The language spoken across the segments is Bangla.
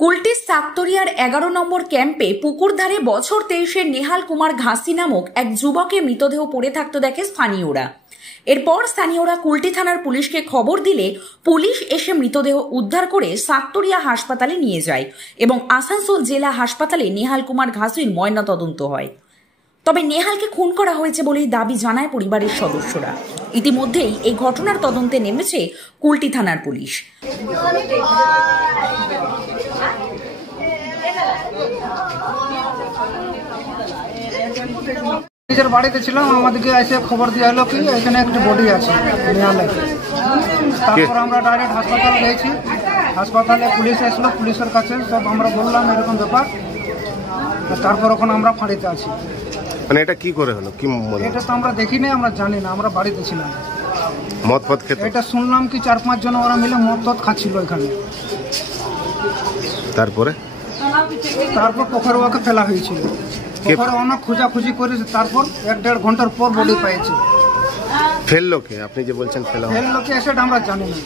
কুলটির সাক্তরিয়ার 11 নম্বর ক্যাম্পে পুকুর ধারে বছর 23-এর নেহাল কুমার ঘাসি নামক এক যুবকের মৃতদেহ পড়ে থাকতে দেখে স্থানীয়রা। এরপর স্থানীয়রা কুলটি থানার পুলিশকে খবর দিলে পুলিশ এসে মৃতদেহ উদ্ধার করে সাক্তরিয়া হাসপাতালে নিয়ে যায় এবং আসানসোল জেলা হাসপাতালে নেহাল কুমার ঘাসির ময়নাতদন্ত হয়। তবে নেহালকে খুন করা হয়েছে বলেই দাবি জানায় পরিবারের সদস্যরা। ইতিমধ্যেই এই ঘটনার তদন্তে নেমেছে কুলটি থানার পুলিশ। নিজের বাড়িতে ছিলাম, আমাদেরকে এসে খবর দেওয়া হলো কি এখানে একটা বডি আছে নেহালের। তারপর আমরা ডাইরেক্ট হাসপাতাল গেছি, হাসপাতালে পুলিশ আসলো, পুলিশের কাছে সব আমরা বললাম এরকম ব্যাপার। তারপর ওখানে আমরা ফাঁড়িতে আছি। মানে এটা কি করে হলো, কি এটা তো আমরা দেখিনি, আমরা জানি না, আমরা বাড়িতে ছিলাম। মদ ফদ খেতে? এটা শুনলাম কি 4-5 জন ওরা মিলে মদ টদ খাচ্ছিল এখানে। তারপর পুকুরে ওকে ফেলা হয়েছিল। পুকুরে অনেক খোঁজাখুঁজি করে তারপর 1-1.5 ঘন্টার পর বডি পেয়েছে। ফেললো কে? আপনি যে বলছেন ফেললো কে সেটা আমরা জানি না।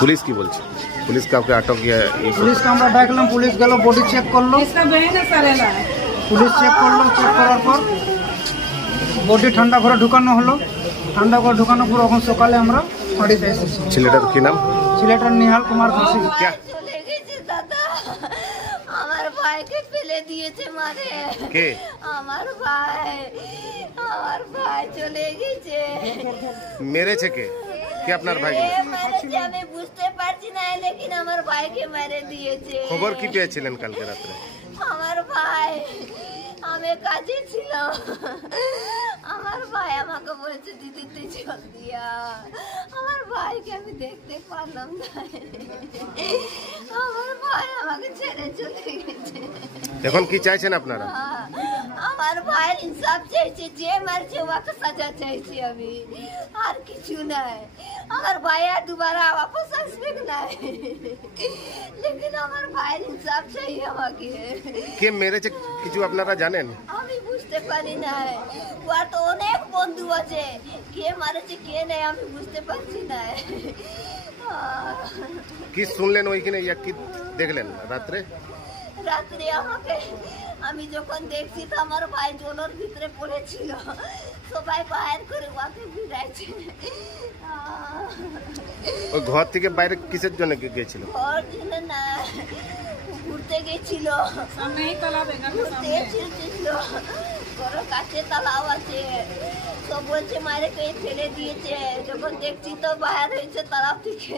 পুলিশ কি বলছে? পুলিশ কাউকে আটক? পুলিশকে আমরা ডাকলাম, পুলিশ গেল, বডি চেক করলো, পুলিশ চেক করলো। চেক করার পর বডি ঠান্ডা ঘরে ঢুকানো হলো। ঠান্ডা ঘরে ঢুকানোর পর এখন সকালে আমরা ফাঁড়িতে এসেছি। ছেলেটার কি নাম? ছেলেটার নেহাল কুমার ঘাসি। আমার ভাইকে ফেলে দিয়েছে মারে। কে? আমার ভাই চলে গেছে। মেরেছে কে? কে আপনার ভাইকে মেরেছে আমি বুঝতে পারছি না, লেকিন আমার ভাইকে মেরে দিয়েছে। খবর কি পেয়েছিলেন কালকে রাত্রে? আমার ভাই, আমি কাজে ছিলাম, আমার ভাই আমাকে বলেছে দিদি তুই চল দিয়া। আমার ভাইকে আমি দেখতে পারলাম না, আমার ভাই আমাকে ছেড়ে চলে গেছে। এখন কি চাইছেন আপনারা? আমার ভাই ইনসাফ চাইছে, যে মারছে ওকে সাজা চাইছি আমি, আর কিছু নাই। আমার ভাই আর দুবারা वापस আসবে না, লেকিন আমার ভাইয়ের ইনসাফ চাই আমাকে। কে মেরেছে কিছু আপনারা জানেন? আমি বুঝতে পারি না, ওর তো অনেক বন্ধু আছে, কে মারেছে কে নেই আমি বুঝতে পারছি না। কি শুনলেন ওইখানে, কি দেখলেন রাত্রে? রাত্রে আমাকে আমি যখন দেখছি তো আমার ভাই জলের ভিতরে পড়েছিল, সবাই বাইরে করে ওকে ভিড়াইছে। ওই ঘর থেকে বাইরে কিসের জন্য গেছিল? ঘর জন্য না, ঘুরতে গেছিল, ঘরের কাছে তালাব আছে, তো বলছে মারে কে ফেলে দিয়েছে। যখন দেখছি তো বাইরে হয়েছে তালাব থেকে।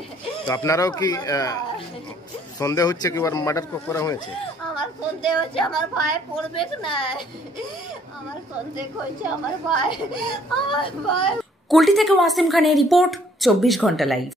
তো আপনারাও কি সন্দেহ হচ্ছে কি ওর মার্ডার করা হয়েছে? আমার সন্দেহ হচ্ছে আমার ভাই পড়বে না, আমার সন্দেহ হয়েছে আমার ভাই। কুলটি থেকে ওয়াসিম খানের রিপোর্ট, 24 ঘন্টা লাইভ।